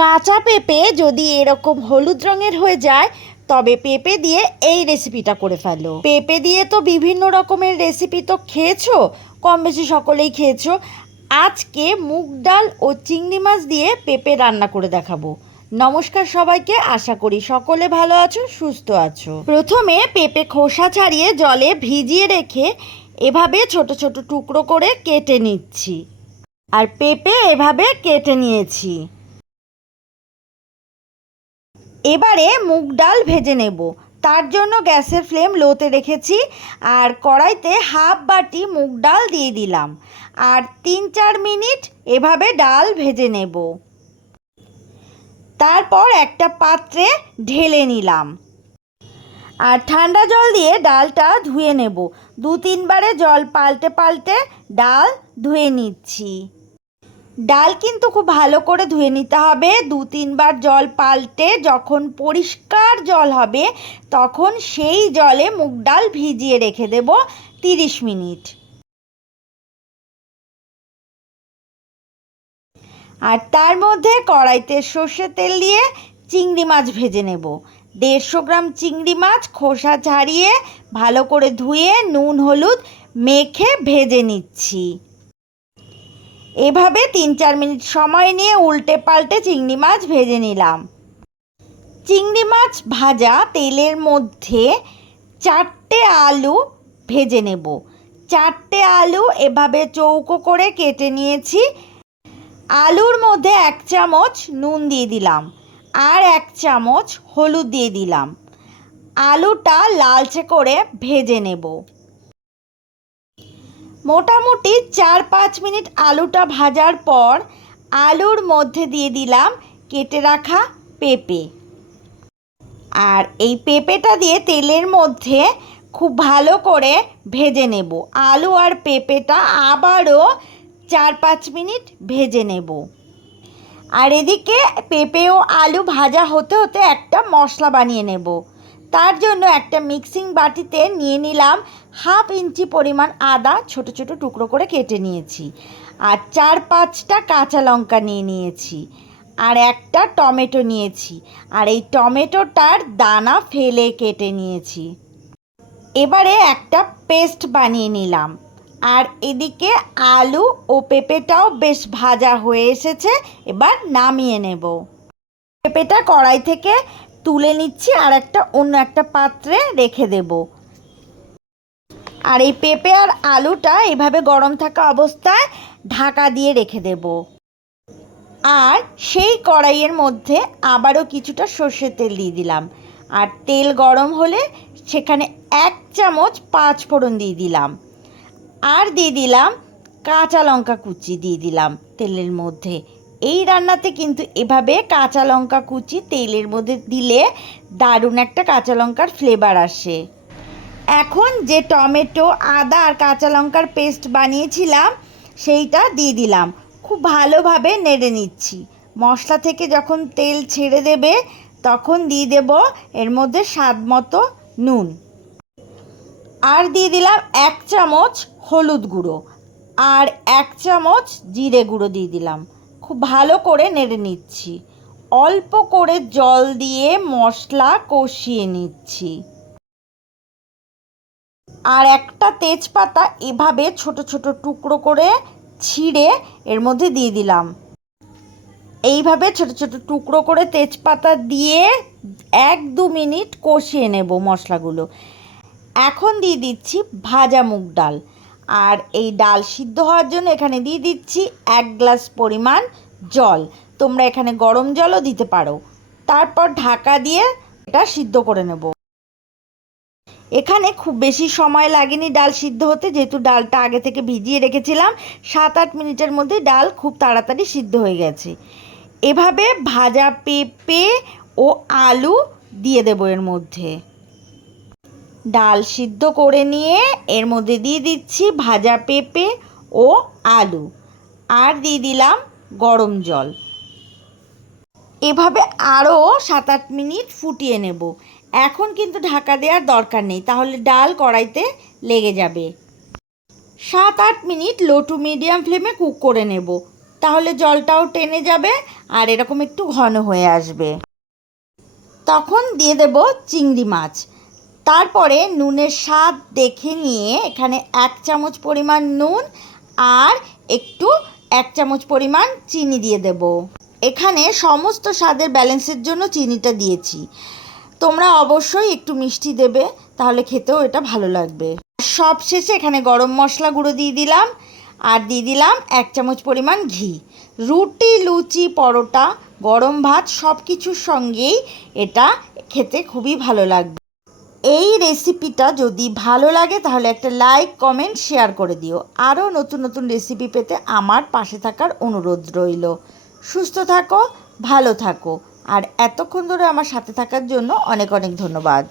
কাঁচা পেঁপে যদি এরকম হলুদ রঙের হয়ে যায়, তবে পেঁপে দিয়ে এই রেসিপিটা করে ফেলো। পেঁপে দিয়ে তো বিভিন্ন রকমের রেসিপি তো খেয়েছো কম বেশি সকলেই খেয়েছো। আজকে মুগ ডাল ও চিংড়ি মাছ দিয়ে পেঁপে রান্না করে দেখাবো। নমস্কার সবাইকে, আশা করি সকলে ভালো আছো, সুস্থ আছো। প্রথমে পেঁপে খোসা ছাড়িয়ে জলে ভিজিয়ে রেখে এভাবে ছোট ছোট টুকরো করে কেটে নিচ্ছি। আর পেঁপে এভাবে কেটে নিয়েছি। এবারে মুগ ডাল ভেজে নেব। তার জন্য গ্যাসের ফ্লেম লোতে রেখেছি আর কড়াইতে হাফ বাটি মুগ ডাল দিয়ে দিলাম। আর তিন চার মিনিট এভাবে ডাল ভেজে নেব। তারপর একটা পাত্রে ঢেলে নিলাম। আর ঠান্ডা জল দিয়ে ডালটা ধুয়ে নেব। দু তিনবারে জল পাল্টে পাল্টে ডাল ধুয়ে নিচ্ছি। ডাল কিন্তু খুব ভালো করে ধুয়ে নিতে হবে। দু তিনবার জল পাল্টে যখন পরিষ্কার জল হবে, তখন সেই জলে মুগ ডাল ভিজিয়ে রেখে দেব তিরিশ মিনিট। আর তার মধ্যে কড়াইতে সর্ষে তেল দিয়ে চিংড়ি মাছ ভেজে নেব। দেড়শো গ্রাম চিংড়ি মাছ খোসা ছাড়িয়ে ভালো করে ধুয়ে নুন, হলুদ মেখে ভেজে নিচ্ছি। এভাবে তিন চার মিনিট সময় নিয়ে উল্টে পাল্টে চিংড়ি মাছ ভেজে নিলাম। চিংড়ি মাছ ভাজা তেলের মধ্যে চারটে আলু ভেজে নেব। চারটে আলু এভাবে চৌকো করে কেটে নিয়েছি। আলুর মধ্যে এক চামচ নুন দিয়ে দিলাম আর এক চামচ হলুদ দিয়ে দিলাম। আলুটা লালচে করে ভেজে নেব। মোটামুটি চার পাঁচ মিনিট আলুটা ভাজার পর আলুর মধ্যে দিয়ে দিলাম কেটে রাখা পেঁপে। আর এই পেঁপেটা দিয়ে তেলের মধ্যে খুব ভালো করে ভেজে নেব। আলু আর পেঁপেটা আবারও চার পাঁচ মিনিট ভেজে নেব। আর এদিকে পেঁপে ও আলু ভাজা হতে হতে একটা মশলা বানিয়ে নেব। তার জন্য একটা মিক্সিং বাটিতে নিয়ে নিলাম হাফ ইঞ্চি পরিমাণ আদা ছোট ছোট টুকরো করে কেটে নিয়েছি। আর চার পাঁচটা কাঁচা লঙ্কা নিয়ে নিয়েছি। আর একটা টমেটো নিয়েছি। আর এই টমেটোটার দানা ফেলে কেটে নিয়েছি। এবারে একটা পেস্ট বানিয়ে নিলাম। আর এদিকে আলু ও পেঁপেটাও বেশ ভাজা হয়ে এসেছে। এবার নামিয়ে নেব। পেঁপেটা কড়াই থেকে তুলে নিচ্ছি। আর একটা অন্য একটা পাত্রে রেখে দেব। আর এই পেঁপে আর আলুটা এভাবে গরম থাকা অবস্থায় ঢাকা দিয়ে রেখে দেব। আর সেই কড়াইয়ের মধ্যে আবারও কিছুটা সর্ষের তেল দিয়ে দিলাম। আর তেল গরম হলে সেখানে এক চামচ পাঁচ ফোড়ন দিয়ে দিলাম। আর দিয়ে দিলাম কাঁচা লঙ্কা কুচি দিয়ে দিলাম তেলের মধ্যে। এই রান্নাতে কিন্তু এভাবে কাঁচা লঙ্কা কুচি তেলের মধ্যে দিলে দারুণ একটা কাঁচা লঙ্কার ফ্লেভার আসে। এখন যে টমেটো, আদা আর কাঁচা লঙ্কার পেস্ট বানিয়েছিলাম, সেইটা দিয়ে দিলাম। খুব ভালোভাবে নেড়ে নিচ্ছি। মশলা থেকে যখন তেল ছেড়ে দেবে, তখন দিয়ে দেব এর মধ্যে স্বাদ মতো নুন। আর দিয়ে দিলাম এক চামচ হলুদ গুঁড়ো আর এক চামচ জিরে গুঁড়ো দিয়ে দিলাম। খুব ভালো করে নেড়ে নিচ্ছি। অল্প করে জল দিয়ে মশলা কষিয়ে নিচ্ছি। আর একটা তেজপাতা এভাবে ছোট ছোট টুকরো করে ছিঁড়ে এর মধ্যে দিয়ে দিলাম। এইভাবে ছোট ছোট টুকরো করে তেজপাতা দিয়ে এক দু মিনিট কষিয়ে নেব মশলাগুলো। এখন দিয়ে দিচ্ছি ভাজা মুগ ডাল। আর এই ডাল সিদ্ধ হওয়ার জন্য এখানে দিয়ে দিচ্ছি এক গ্লাস পরিমাণ জল। তোমরা এখানে গরম জলও দিতে পারো। তারপর ঢাকা দিয়ে এটা সিদ্ধ করে নেব। এখানে খুব বেশি সময় লাগেনি ডাল সিদ্ধ হতে, যেহেতু ডালটা আগে থেকে ভিজিয়ে রেখেছিলাম সাত আট মিনিটের মধ্যে ডাল খুব তাড়াতাড়ি সিদ্ধ হয়ে গেছে। এভাবে ভাজা পেঁপে ও আলু দিয়ে দেবো এর মধ্যে। ডাল সিদ্ধ করে নিয়ে এর মধ্যে দিয়ে দিচ্ছি ভাজা পেঁপে ও আলু। আর দিয়ে দিলাম গরম জল। এভাবে আরও সাত আট মিনিট ফুটিয়ে নেব। এখন কিন্তু ঢাকা দেওয়ার দরকার নেই, তাহলে ডাল কড়াইতে লেগে যাবে। সাত আট মিনিট লো টু মিডিয়াম ফ্লেমে কুক করে নেব, তাহলে জলটাও টেনে যাবে আর এরকম একটু ঘন হয়ে আসবে। তখন দিয়ে দেব চিংড়ি মাছ। তারপরে নুনের স্বাদ দেখে নিয়ে এখানে এক চামচ পরিমাণ নুন আর একটু এক চামচ পরিমাণ চিনি দিয়ে দেব। এখানে সমস্ত স্বাদের ব্যালেন্সের জন্য চিনিটা দিয়েছি। তোমরা অবশ্যই একটু মিষ্টি দেবে, তাহলে খেতেও এটা ভালো লাগবে। সব শেষে এখানে গরম মশলা গুঁড়ো দিয়ে দিলাম, আর দিয়ে দিলাম এক চামচ পরিমাণ ঘি। রুটি, লুচি, পরোটা, গরম ভাত সব কিছুর সঙ্গেই এটা খেতে খুবই ভালো লাগবে। এই রেসিপিটা যদি ভালো লাগে, তাহলে একটা লাইক, কমেন্ট, শেয়ার করে দিও। আরও নতুন নতুন রেসিপি পেতে আমার পাশে থাকার অনুরোধ রইল। সুস্থ থাকো ভালো থাকো। আর এতক্ষণ ধরে আমার সাথে থাকার জন্য অনেক অনেক ধন্যবাদ।